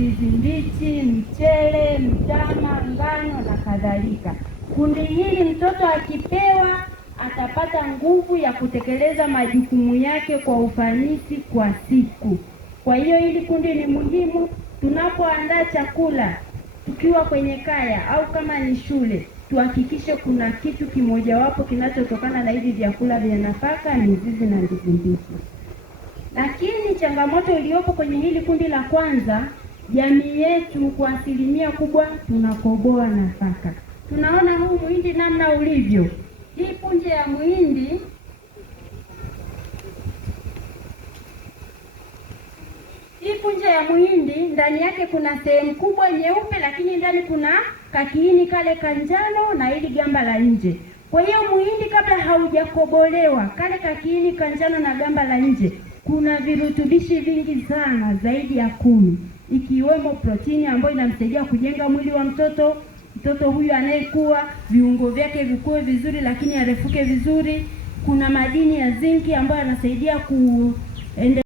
ndizi mbichi, mchele, mtama, ngano na kadhalika. Kundi hili mtoto akipewa atapata nguvu ya kutekeleza majukumu yake kwa ufanisi kwa siku. Kwa hiyo hili kundi ni muhimu tunapoandaa chakula tukiwa kwenye kaya au kama ni shule, tuhakikishe kuna kitu kimojawapo kinachotokana na hivi vyakula vya nafaka, mizizi na ndizi mbichi. Lakini changamoto iliyopo kwenye hili kundi la kwanza, jamii yetu kwa asilimia kubwa tunakoboa nafaka. Tunaona huu muhindi namna ulivyo. Hii punje ya muhindi ndani yake kuna sehemu kubwa nyeupe, lakini ndani kuna kakiini kale kanjano na hili gamba la nje. Kwa hiyo muhindi kabla haujakobolewa, kale kakiini kanjano na gamba la nje, kuna virutubishi vingi sana zaidi ya 10, ikiwemo protini ambayo inamsaidia kujenga mwili wa mtoto huyu anayekuwa, viungo vyake vikue vizuri lakini arefuke vizuri. Kuna madini ya zinki ambayo yanasaidia